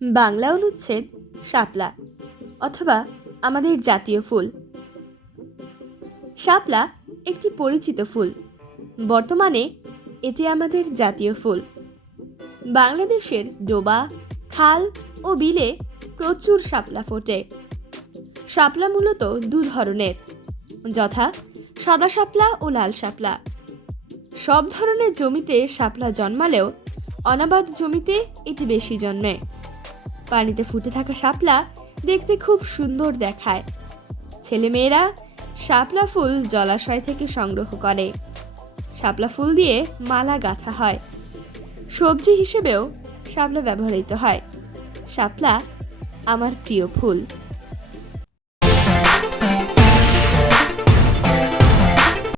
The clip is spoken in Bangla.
বাংলা অনুচ্ছেদ, শাপলা, অথবা আমাদের জাতীয় ফুল। শাপলা একটি পরিচিত ফুল। বর্তমানে এটি আমাদের জাতীয় ফুল। বাংলাদেশের ডোবা, খাল ও বিলে প্রচুর শাপলা ফোটে। শাপলা মূলত দু ধরনের, যথা সাদা শাপলা ও লাল শাপলা। সব ধরনের জমিতে শাপলা জন্মালেও অনাবাদ জমিতে এটি বেশি জন্মে। পানিতে ফুটে থাকা শাপলা দেখতে খুব সুন্দর দেখায়। ছেলেমেয়েরা শাপলা ফুল জলাশয় থেকে সংগ্রহ করে। শাপলা ফুল দিয়ে মালা গাঁথা হয়। সবজি হিসেবেও শাপলা ব্যবহৃত হয়। শাপলা আমার প্রিয় ফুল।